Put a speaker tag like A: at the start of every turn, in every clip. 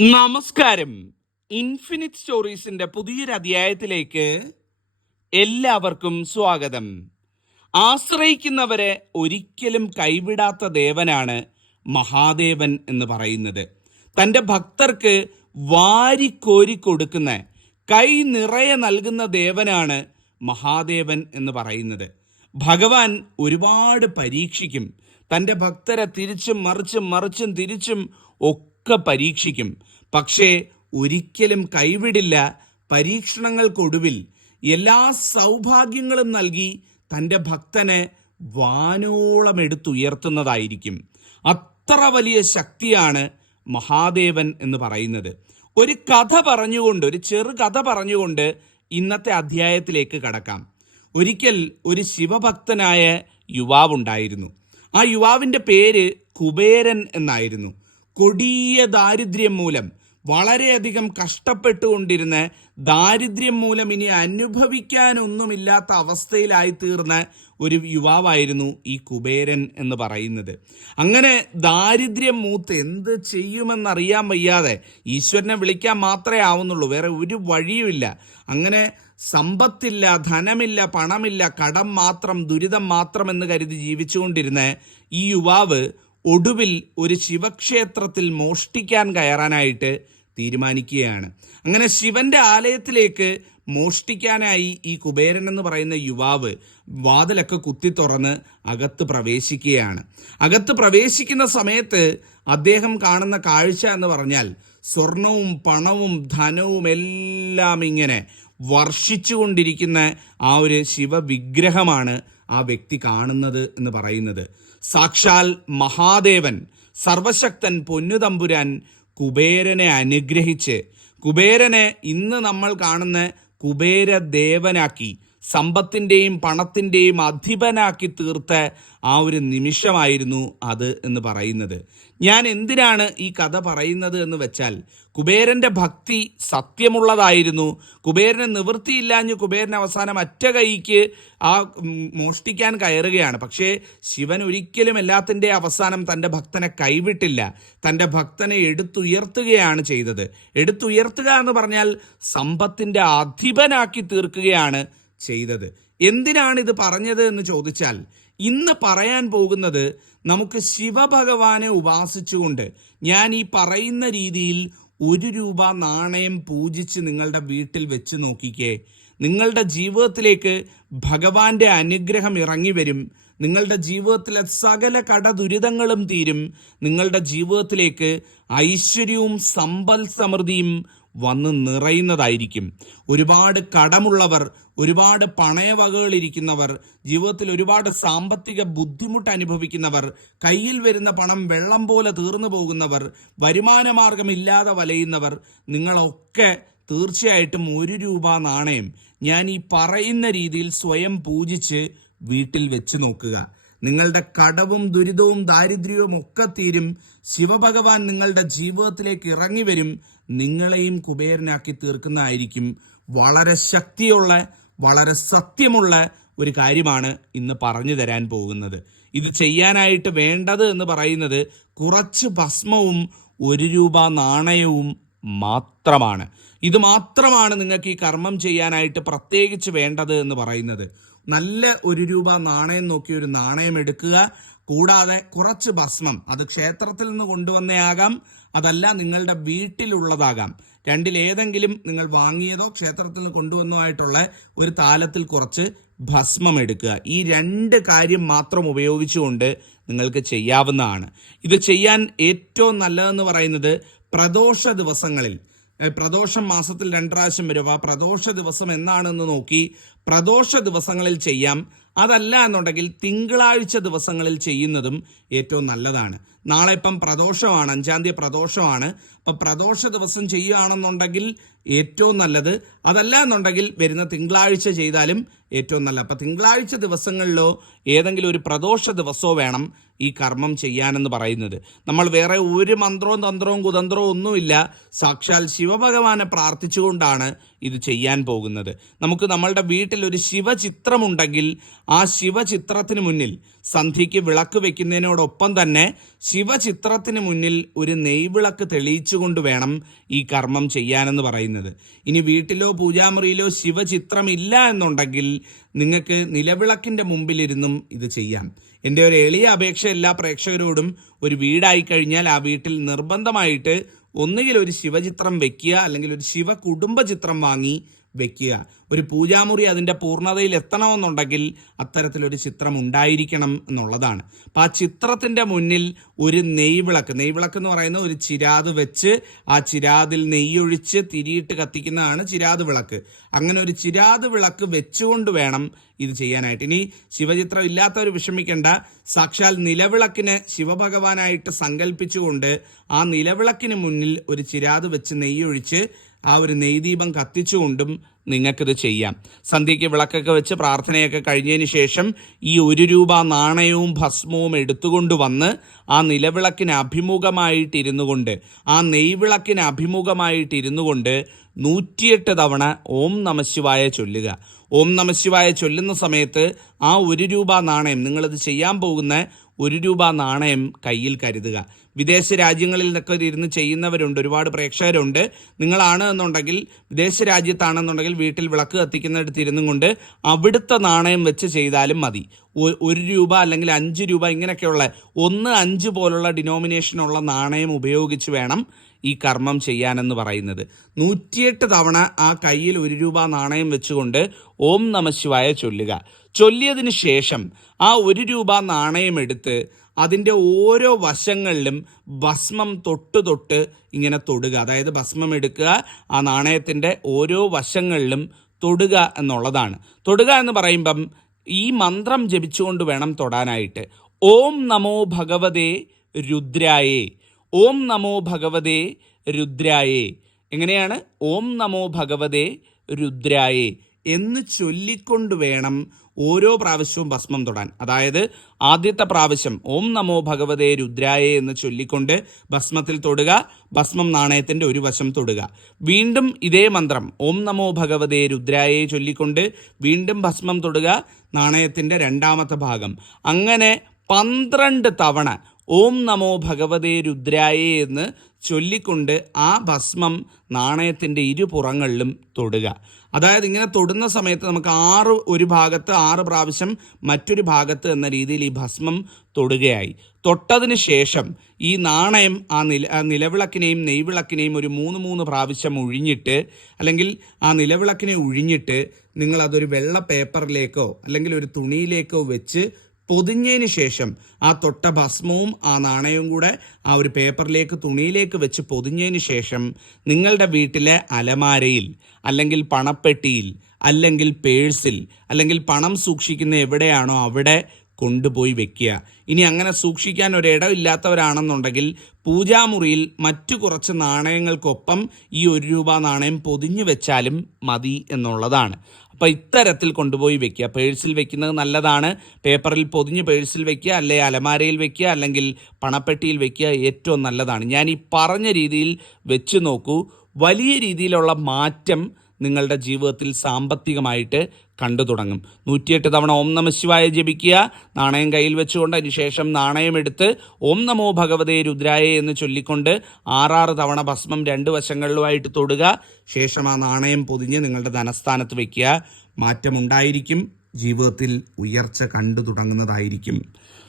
A: നമസ്കാരം. ഇൻഫിനിറ്റ് സ്റ്റോറീസിന്റെ പുതിയൊരു അധ്യായത്തിലേക്ക് എല്ലാവർക്കും സ്വാഗതം. ആശ്രയിക്കുന്നവരെ ഒരിക്കലും കൈവിടാത്ത ദേവനാണ് മഹാദേവൻ എന്ന് പറയുന്നത്. തന്റെ ഭക്തർക്ക് വാരിക്കോരി കൊടുക്കുന്ന കൈ നിറയെ നൽകുന്ന ദേവനാണ് മഹാദേവൻ എന്ന് പറയുന്നത്. ഭഗവാൻ ഒരുപാട് പരീക്ഷിക്കും. തന്റെ ഭക്തരെ തിരിച്ചും മറിച്ചും മറിച്ചും തിരിച്ചും ഒക്കെ പരീക്ഷിക്കും. പക്ഷേ ഒരിക്കലും കൈവിടില്ല പരീക്ഷണങ്ങൾക്കൊടുവിൽ എല്ലാ സൗഭാഗ്യങ്ങളും നൽകി തന്റെ ഭക്തനെ വാനോളം എടുത്തുയർത്തുന്നതായിരിക്കും. അത്ര വലിയ ശക്തിയാണ് മഹാദേവൻ എന്ന് പറയുന്നത്. ഒരു കഥ പറഞ്ഞുകൊണ്ട് ഒരു ചെറു കഥ പറഞ്ഞുകൊണ്ട് ഇന്നത്തെ അധ്യായത്തിലേക്ക് കടക്കാം. ഒരിക്കൽ ഒരു ശിവഭക്തനായ യുവാവുണ്ടായിരുന്നു. ആ യുവാവിന്റെ പേര് കുബേരൻ എന്നായിരുന്നു. കൊടിയ ദാരിദ്ര്യം മൂലം വളരെയധികം കഷ്ടപ്പെട്ടുകൊണ്ടിരുന്ന ദാരിദ്ര്യം മൂലം ഇനി അനുഭവിക്കാനൊന്നുമില്ലാത്ത അവസ്ഥയിലായിത്തീർന്ന ഒരു യുവാവായിരുന്നു ഈ കുബേരൻ എന്ന് പറയുന്നത്. അങ്ങനെ ദാരിദ്ര്യം മൂത്ത് എന്ത് ചെയ്യുമെന്നറിയാൻ വയ്യാതെ ഈശ്വരനെ വിളിക്കാൻ മാത്രമേ ആവുന്നുള്ളൂ വേറെ ഒരു വഴിയുമില്ല. അങ്ങനെ സമ്പത്തില്ല ധനമില്ല പണമില്ല കടം മാത്രം ദുരിതം മാത്രം എന്ന് കരുതി ജീവിച്ചുകൊണ്ടിരുന്ന ഈ യുവാവ് ഒടുവിൽ ഒരു ശിവക്ഷേത്രത്തിൽ മോഷ്ടിക്കാൻ കയറാനായിട്ട് തീരുമാനിക്കുകയാണ്. അങ്ങനെ ശിവന്റെ ആലയത്തിലേക്ക് മോഷ്ടിക്കാനായി ഈ കുബേരൻ എന്ന് പറയുന്ന യുവാവ് വാതിലൊക്കെ കുത്തി തുറന്ന് അകത്ത് പ്രവേശിക്കുകയാണ്. അകത്ത് പ്രവേശിക്കുന്ന സമയത്ത് അദ്ദേഹം കാണുന്ന കാഴ്ച എന്ന് പറഞ്ഞാൽ സ്വർണവും പണവും ധനവും എല്ലാം ഇങ്ങനെ വർഷിച്ചുകൊണ്ടിരിക്കുന്ന ആ ഒരു ശിവവിഗ്രഹമാണ് ആ വ്യക്തി കാണുന്നത് എന്ന് പറയുന്നത്. സാക്ഷാൽ മഹാദേവൻ സർവശക്തൻ പൊന്നുതമ്പുരാൻ കുബേരനെ അനുഗ്രഹിച്ച് കുബേരനെ ഇന്ന് നമ്മൾ കാണുന്ന കുബേരദേവനാക്കി. സമ്പത്തിന്റെയും പണത്തിന്റെയും അധിപനാക്കി തീർത്ത ആ ഒരു നിമിഷമായിരുന്നു അത് എന്ന് പറയുന്നത്. ഞാൻ എന്തിനാണ് ഈ കഥ പറയുന്നത് എന്ന് വെച്ചാൽ കുബേരന്റെ ഭക്തി സത്യമുള്ളതായിരുന്നു. കുബേരന് നിവൃത്തിയില്ലാഞ്ഞ് കുബേരൻ അവസാനം അറ്റ കൈക്ക് ആ മോഷ്ടിക്കാൻ കയറുകയാണ്. പക്ഷേ ശിവൻ ഒരിക്കലും എല്ലാത്തിന്റെ അവസാനം തന്റെ ഭക്തനെ കൈവിട്ടില്ല. തന്റെ ഭക്തനെ എടുത്തുയർത്തുകയാണ് ചെയ്തത്. എടുത്തുയർത്തുക എന്ന് പറഞ്ഞാൽ സമ്പത്തിന്റെ അധിപനാക്കി തീർക്കുകയാണ് ചെയ്തത്. എന്തിനാണ് ഇത് പറഞ്ഞത് എന്ന് ചോദിച്ചാൽ ഇന്ന് പറയാൻ പോകുന്നത് നമുക്ക് ശിവഭഗവാനെ ഉപാസിച്ചുകൊണ്ട് ഞാൻ ഈ പറയുന്ന രീതിയിൽ ഒരു രൂപ നാണയം പൂജിച്ച് നിങ്ങളുടെ വീട്ടിൽ വെച്ച് നോക്കിക്കേ. നിങ്ങളുടെ ജീവിതത്തിലേക്ക് ഭഗവാന്റെ അനുഗ്രഹം ഇറങ്ങി വരും. നിങ്ങളുടെ ജീവിതത്തിലെ സകല കട ദുരിതങ്ങളും തീരും. നിങ്ങളുടെ ജീവിതത്തിലേക്ക് ഐശ്വര്യവും സമ്പൽ സമൃദ്ധിയും വന്ന് നിറയുന്നതായിരിക്കും. ഒരുപാട് കടമുള്ളവർ ഒരുപാട് പണയവകകളിരിക്കുന്നവർ ജീവിതത്തിൽ ഒരുപാട് സാമ്പത്തിക ബുദ്ധിമുട്ട് അനുഭവിക്കുന്നവർ കയ്യിൽ വരുന്ന പണം വെള്ളം പോലെ തീർന്നു പോകുന്നവർ വരുമാന മാർഗമില്ലാതെ വലയുന്നവർ നിങ്ങളൊക്കെ തീർച്ചയായിട്ടും ഒരു രൂപ നാണയം ഞാൻ ഈ പറയുന്ന രീതിയിൽ സ്വയം പൂജിച്ച് വീട്ടിൽ വെച്ച് നോക്കുക. നിങ്ങളുടെ കടവും ദുരിതവും ദാരിദ്ര്യവും ഒക്കെ തീരും. ശിവഭഗവാൻ നിങ്ങളുടെ ജീവിതത്തിലേക്ക് ഇറങ്ങി വരും. നിങ്ങളെയും കുബേരനാക്കി തീർക്കുന്നതായിരിക്കും വളരെ ശക്തിയുള്ള വളരെ സത്യമുള്ള ഒരു കാര്യമാണ് ഇന്ന് പറഞ്ഞു തരാൻ പോകുന്നത്. ഇത് ചെയ്യാനായിട്ട് വേണ്ടത് എന്ന് പറയുന്നത് കുറച്ച് ഭസ്മവും ഒരു രൂപ നാണയവും മാത്രമാണ്. ഇത് മാത്രമാണ് നിങ്ങൾക്ക് ഈ കർമ്മം ചെയ്യാനായിട്ട് പ്രത്യേകിച്ച് വേണ്ടത് എന്ന് പറയുന്നത്. നല്ല ഒരു രൂപ നാണയം നോക്കി ഒരു നാണയം എടുക്കുക കൂടാതെ കുറച്ച് ഭസ്മം അത് ക്ഷേത്രത്തിൽ നിന്ന് കൊണ്ടുവന്നയാകാം. അതല്ല നിങ്ങളുടെ വീട്ടിലുള്ളതാകാം. രണ്ടിലേതെങ്കിലും നിങ്ങൾ വാങ്ങിയതോ ക്ഷേത്രത്തിൽ നിന്ന് കൊണ്ടുവന്നോ ആയിട്ടുള്ള ഒരു താലത്തിൽ കുറച്ച് ഭസ്മം എടുക്കുക. ഈ രണ്ട് കാര്യം മാത്രം ഉപയോഗിച്ചുകൊണ്ട് നിങ്ങൾക്ക് ചെയ്യാവുന്നതാണ്. ഇത് ചെയ്യാൻ ഏറ്റവും നല്ലതെന്ന് പറയുന്നത് പ്രദോഷ ദിവസങ്ങളിൽ. പ്രദോഷം മാസത്തിൽ രണ്ടാവശ്യം പ്രാവശ്യം വരും. ആ പ്രദോഷ ദിവസം എന്നാണെന്ന് നോക്കി പ്രദോഷ ദിവസങ്ങളിൽ ചെയ്യാം. അതല്ല എന്നുണ്ടെങ്കിൽ തിങ്കളാഴ്ച ദിവസങ്ങളിൽ ചെയ്യുന്നതും ഏറ്റവും നല്ലതാണ്. നാളെ ഇപ്പം പ്രദോഷമാണ് അഞ്ചാം തീയതി പ്രദോഷമാണ്. അപ്പം പ്രദോഷ ദിവസം ചെയ്യുകയാണെന്നുണ്ടെങ്കിൽ ഏറ്റവും നല്ലത് അതല്ല എന്നുണ്ടെങ്കിൽ വരുന്ന തിങ്കളാഴ്ച ചെയ്താലും ഏറ്റവും നല്ലത്. അപ്പം തിങ്കളാഴ്ച ദിവസങ്ങളിലോ ഏതെങ്കിലും ഒരു പ്രദോഷ ദിവസമോ വേണം. ഈ കർമ്മം ചെയ്യാനെന്ന് പറയുന്നത്. നമ്മൾ വേറെ ഒരു മന്ത്രവും തന്ത്രവും കുതന്ത്രവും ഒന്നുമില്ല. സാക്ഷാൽ ശിവഭഗവാനെ പ്രാർത്ഥിച്ചുകൊണ്ടാണ് ഇത് ചെയ്യാൻ പോകുന്നത്. നമുക്ക് നമ്മളുടെ വീട്ടിൽ ഒരു ശിവചിത്രമുണ്ടെങ്കിൽ ആ ശിവചിത്രത്തിന് മുന്നിൽ സന്ധ്യയ്ക്ക് വിളക്ക് വെക്കുന്നതിനോടൊപ്പം തന്നെ ശിവചിത്രത്തിന് മുന്നിൽ ഒരു നെയ്വിളക്ക് തെളിയിച്ചുകൊണ്ട് വേണം ഈ കർമ്മം ചെയ്യാനെന്ന് പറയുന്നത്. ഇനി വീട്ടിലോ പൂജാമുറിയിലോ ശിവചിത്രമില്ല എന്നുണ്ടെങ്കിൽ നിങ്ങൾക്ക് നിലവിളക്കിന്റെ മുമ്പിലിരുന്നും ഇത് ചെയ്യാം. എന്റെ ഒരു എളിയ അപേക്ഷ എല്ലാ പ്രേക്ഷകരോടും ഒരു വീടായി കഴിഞ്ഞാൽ ആ വീട്ടിൽ നിർബന്ധമായിട്ട് ഒന്നുകിൽ ഒരു ശിവചിത്രം വെക്കുക അല്ലെങ്കിൽ ഒരു ശിവ കുടുംബ ചിത്രം വാങ്ങി വെക്കുക. ഒരു പൂജാമുറി അതിന്റെ പൂർണതയിൽ എത്തണമെന്നുണ്ടെങ്കിൽ അത്തരത്തിലൊരു ചിത്രം ഉണ്ടായിരിക്കണം എന്നുള്ളതാണ്. അപ്പം ആ ചിത്രത്തിന്റെ മുന്നിൽ ഒരു നെയ്വിളക്ക് നെയ്വിളക്ക് എന്ന് പറയുന്ന ഒരു ചിരാത് വെച്ച് ആ ചിരാതിൽ നെയ്യൊഴിച്ച് തിരിയിട്ട് കത്തിക്കുന്നതാണ് ചിരാത് വിളക്ക്. അങ്ങനെ ഒരു ചിരാത് വിളക്ക് വെച്ചുകൊണ്ട് വേണം ഇത് ചെയ്യാനായിട്ട്. ഇനി ശിവചിത്രം ഇല്ലാത്തവർ വിഷമിക്കേണ്ട. സാക്ഷാൽ നിലവിളക്കിന് ശിവഭഗവാനായിട്ട് സങ്കല്പിച്ചുകൊണ്ട് ആ നിലവിളക്കിന് മുന്നിൽ ഒരു ചിരാത് വെച്ച് നെയ്യൊഴിച്ച് ആ ഒരു നെയ്ദീപം കത്തിച്ചുകൊണ്ടും നിങ്ങൾക്കിത് ചെയ്യാം. സന്ധ്യയ്ക്ക് വിളക്കൊക്കെ വെച്ച് പ്രാർത്ഥനയൊക്കെ കഴിഞ്ഞതിന് ശേഷം ഈ ഒരു രൂപ നാണയവും ഭസ്മവും എടുത്തുകൊണ്ട് വന്ന് ആ നിലവിളക്കിന് അഭിമുഖമായിട്ടിരുന്നു കൊണ്ട് ആ നെയ്വിളക്കിന് അഭിമുഖമായിട്ടിരുന്നു കൊണ്ട് നൂറ്റിയെട്ട് തവണ ഓം നമശിവായ ചൊല്ലുക. ഓം നമശിവായ ചൊല്ലുന്ന സമയത്ത് ആ ഒരു രൂപ നാണയം നിങ്ങളിത് ചെയ്യാൻ പോകുന്ന ഒരു രൂപ നാണയം കയ്യിൽ കരുതുക. വിദേശ രാജ്യങ്ങളിൽ നിന്നൊക്കെ ഇരുന്ന് ചെയ്യുന്നവരുണ്ട് ഒരുപാട് പ്രേക്ഷകരുണ്ട്. നിങ്ങളാണ് എന്നുണ്ടെങ്കിൽ വിദേശ രാജ്യത്താണെന്നുണ്ടെങ്കിൽ വീട്ടിൽ വിളക്ക് കത്തിക്കുന്നിടത്ത് ഇരുന്നും കൊണ്ട് അവിടുത്തെ നാണയം വെച്ച് ചെയ്താലും മതി. ഒരു രൂപ അല്ലെങ്കിൽ അഞ്ച് രൂപ ഇങ്ങനെയൊക്കെയുള്ള ഒന്ന് അഞ്ച് പോലുള്ള ഡിനോമിനേഷനുള്ള നാണയം ഉപയോഗിച്ച് വേണം ഈ കർമ്മം ചെയ്യാനെന്ന് പറയുന്നത്. നൂറ്റിയെട്ട് തവണ ആ കയ്യിൽ ഒരു രൂപ നാണയം വെച്ചുകൊണ്ട് ഓം നമശിവായ ചൊല്ലുക. ചൊല്ലിയതിന് ശേഷം ആ ഒരു രൂപ നാണയം എടുത്ത് അതിന്റെ ഓരോ വശങ്ങളിലും ഭസ്മം തൊട്ട് തൊട്ട് ഇങ്ങനെ തൊടുക. അതായത് ഭസ്മം എടുക്കുക ആ നാണയത്തിന്റെ ഓരോ വശങ്ങളിലും തൊടുക എന്നുള്ളതാണ്. തൊടുക എന്ന് പറയുമ്പം ഈ മന്ത്രം ജപിച്ചുകൊണ്ട് വേണം തൊടാനായിട്ട്. ഓം നമോ ഭഗവതേ രുദ്രായേ ഓം നമോ ഭഗവതേ രുദ്രായേ. എങ്ങനെയാണ്? ഓം നമോ ഭഗവതേ രുദ്രായേ എന്ന് ചൊല്ലിക്കൊണ്ട് വേണം ഓരോ പ്രാവശ്യവും ഭസ്മം തൊടാൻ. അതായത് ആദ്യത്തെ പ്രാവശ്യം ഓം നമോ ഭഗവതേ രുദ്രായേ എന്ന് ചൊല്ലിക്കൊണ്ട് ഭസ്മത്തിൽ തൊടുക ഭസ്മം നാണയത്തിന്റെ ഒരു വശം തൊടുക. വീണ്ടും ഇതേ മന്ത്രം ഓം നമോ ഭഗവതേ രുദ്രായേ ചൊല്ലിക്കൊണ്ട് വീണ്ടും ഭസ്മം തൊടുക നാണയത്തിന്റെ രണ്ടാമത്തെ ഭാഗം. അങ്ങനെ പന്ത്രണ്ട് തവണ ഓം നമോ ഭഗവതേ രുദ്രായേ എന്ന് ചൊല്ലിക്കൊണ്ട് ആ ഭസ്മം നാണയത്തിന്റെ ഇരുപുറങ്ങളിലും തൊടുക. അതായത് ഇങ്ങനെ തൊടുന്ന സമയത്ത് നമുക്ക് ആറ് ഒരു ഭാഗത്ത് ആറ് പ്രാവശ്യം മറ്റൊരു ഭാഗത്ത് എന്ന രീതിയിൽ ഈ ഭസ്മം തൊടുകയായി. തൊട്ടതിന് ശേഷം ഈ നാണയം ആ നില നിലവിളക്കിനെയും നെയ്വിളക്കിനെയും ഒരു മൂന്ന് മൂന്ന് പ്രാവശ്യം ഒഴിഞ്ഞിട്ട് അല്ലെങ്കിൽ ആ നിലവിളക്കിനെ ഒഴിഞ്ഞിട്ട് നിങ്ങളതൊരു വെള്ള പേപ്പറിലേക്കോ അല്ലെങ്കിൽ ഒരു തുണിയിലേക്കോ വെച്ച് പൊതിഞ്ഞതിന് ശേഷം ആ തൊട്ട ഭസ്മവും ആ നാണയവും കൂടെ ആ ഒരു പേപ്പറിലേക്ക് തുണിയിലേക്ക് വെച്ച് പൊതിഞ്ഞതിന് ശേഷം നിങ്ങളുടെ വീട്ടിലെ അലമാരയിൽ അല്ലെങ്കിൽ പണപ്പെട്ടിയിൽ അല്ലെങ്കിൽ പേഴ്സിൽ അല്ലെങ്കിൽ പണം സൂക്ഷിക്കുന്ന എവിടെയാണോ അവിടെ കൊണ്ടുപോയി വെക്കുക. ഇനി അങ്ങനെ സൂക്ഷിക്കാൻ ഒരിടം ഇല്ലാത്തവരാണെന്നുണ്ടെങ്കിൽ പൂജാമുറിയിൽ മറ്റു കുറച്ച് നാണയങ്ങൾക്കൊപ്പം ഈ ഒരു രൂപ നാണയം പൊതിഞ്ഞു വെച്ചാലും മതി എന്നുള്ളതാണ്. അപ്പോൾ ഇത്തരത്തിൽ കൊണ്ടുപോയി വെക്കുക. പേഴ്സിൽ വെക്കുന്നത് നല്ലതാണ്. പേപ്പറിൽ പൊതിഞ്ഞ് പേഴ്സിൽ വെക്കുക അല്ലെ അലമാരയിൽ വെക്കുക അല്ലെങ്കിൽ പണപ്പെട്ടിയിൽ വെക്കുക ഏറ്റവും നല്ലതാണ്. ഞാൻ ഈ പറഞ്ഞ രീതിയിൽ വെച്ച് നോക്കൂ. വലിയ രീതിയിലുള്ള മാറ്റം നിങ്ങളുടെ ജീവിതത്തിൽ സാമ്പത്തികമായിട്ട് കണ്ടു തുടങ്ങും. നൂറ്റിയെട്ട് തവണ ഓം നമ ശിവായ ജപിക്കുക നാണയം കയ്യിൽ വെച്ചുകൊണ്ട് അതിനുശേഷം നാണയം എടുത്ത് ഓം നമോ ഭഗവതേ രുദ്രായ എന്ന് ചൊല്ലിക്കൊണ്ട് ആറാറ് തവണ ഭസ്മം രണ്ട് വശങ്ങളിലുമായിട്ട് തൊടുക. ശേഷം ആ നാണയം പൊതിഞ്ഞ് നിങ്ങളുടെ ധനസ്ഥാനത്ത് വയ്ക്കുക മാറ്റമുണ്ടായിരിക്കും. ജീവിതത്തിൽ ഉയർച്ച കണ്ടു തുടങ്ങുന്നതായിരിക്കും.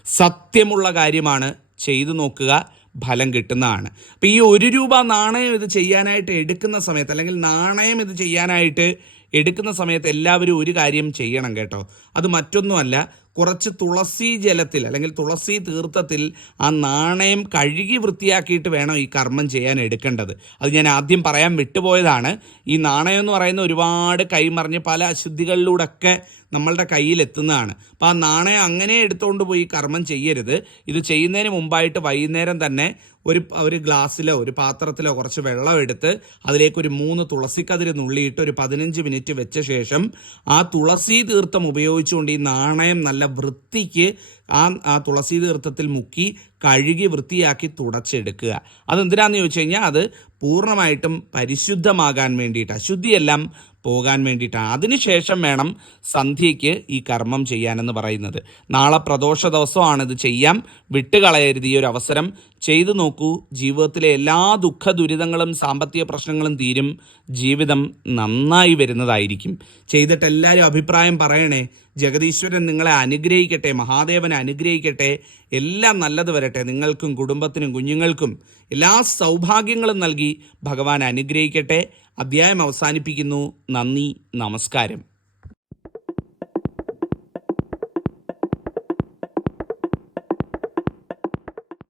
A: സത്യമുള്ള കാര്യമാണ് ചെയ്തു നോക്കുക. ഫലം കിട്ടുന്നതാണ്. അപ്പം ഈ ഒരു രൂപ നാണയം ഇത് ചെയ്യാനായിട്ട് എടുക്കുന്ന സമയത്ത് അല്ലെങ്കിൽ നാണയം ഇത് ചെയ്യാനായിട്ട് എടുക്കുന്ന സമയത്ത് എല്ലാവരും ഒരു കാര്യം ചെയ്യണം കേട്ടോ. അത് മറ്റൊന്നുമല്ല കുറച്ച് തുളസി ജലത്തിൽ അല്ലെങ്കിൽ തുളസി തീർത്ഥത്തിൽ ആ നാണയം കഴുകി വൃത്തിയാക്കിയിട്ട് വേണം ഈ കർമ്മം ചെയ്യാൻ എടുക്കേണ്ടത്. അത് ഞാൻ ആദ്യം പറയാൻ വിട്ടുപോയതാണ്. ഈ നാണയം എന്ന് പറയുന്ന ഒരുപാട് കൈമറിഞ്ഞ് പല അശുദ്ധികളിലൂടെയൊക്കെ നമ്മളുടെ കയ്യിൽ എത്തുന്നതാണ് അപ്പോൾ ആ നാണയം അങ്ങനെ എടുത്തുകൊണ്ട് പോയി കർമ്മം ചെയ്യരുത്. ഇത് ചെയ്യുന്നതിന് മുമ്പായിട്ട് വൈകുന്നേരം തന്നെ ഒരു ഒരു ഗ്ലാസ്സിലോ ഒരു പാത്രത്തിലോ കുറച്ച് വെള്ളം എടുത്ത് അതിലേക്ക് ഒരു മൂന്ന് തുളസിക്കതിര് നുള്ളിയിട്ട് ഒരു പതിനഞ്ച് മിനിറ്റ് വെച്ച ശേഷം ആ തുളസി തീർത്ഥം ഉപയോഗിച്ചുകൊണ്ട് ഈ നാണയം നല്ല വൃത്തിക്ക് ആ ആ തുളസി തീർത്ഥത്തിൽ മുക്കി കഴുകി വൃത്തിയാക്കി തുടച്ചെടുക്കുക. അതെന്തിനാന്ന് ചോദിച്ചു കഴിഞ്ഞാൽ അത് പൂർണമായിട്ടും പരിശുദ്ധമാകാൻ വേണ്ടിയിട്ട്. അശുദ്ധിയെല്ലാം പോകാൻ വേണ്ടിയിട്ടാണ് അതിനുശേഷം വേണം സന്ധ്യയ്ക്ക് ഈ കർമ്മം ചെയ്യാനെന്ന് പറയുന്നത്. നാളെ പ്രദോഷ ദിവസമാണ് ഇത് ചെയ്യാം. വിട്ടുകളയരുത് ഈ ഒരു അവസരം. ചെയ്തു നോക്കൂ ജീവിതത്തിലെ എല്ലാ ദുഃഖ ദുരിതങ്ങളും സാമ്പത്തിക പ്രശ്നങ്ങളും തീരും. ജീവിതം നന്നായി വരുന്നതായിരിക്കും. ചെയ്തിട്ട് എല്ലാവരും അഭിപ്രായം പറയണേ. ജഗദീശ്വരൻ നിങ്ങളെ അനുഗ്രഹിക്കട്ടെ മഹാദേവൻ അനുഗ്രഹിക്കട്ടെ എല്ലാം നല്ലത് വരട്ടെ. നിങ്ങൾക്കും കുടുംബത്തിനും കുഞ്ഞുങ്ങൾക്കും എല്ലാ സൗഭാഗ്യങ്ങളും നൽകി ഭഗവാൻ അനുഗ്രഹിക്കട്ടെ. അധ്യായം അവസാനിപ്പിക്കുന്നു. നന്ദി നമസ്കാരം.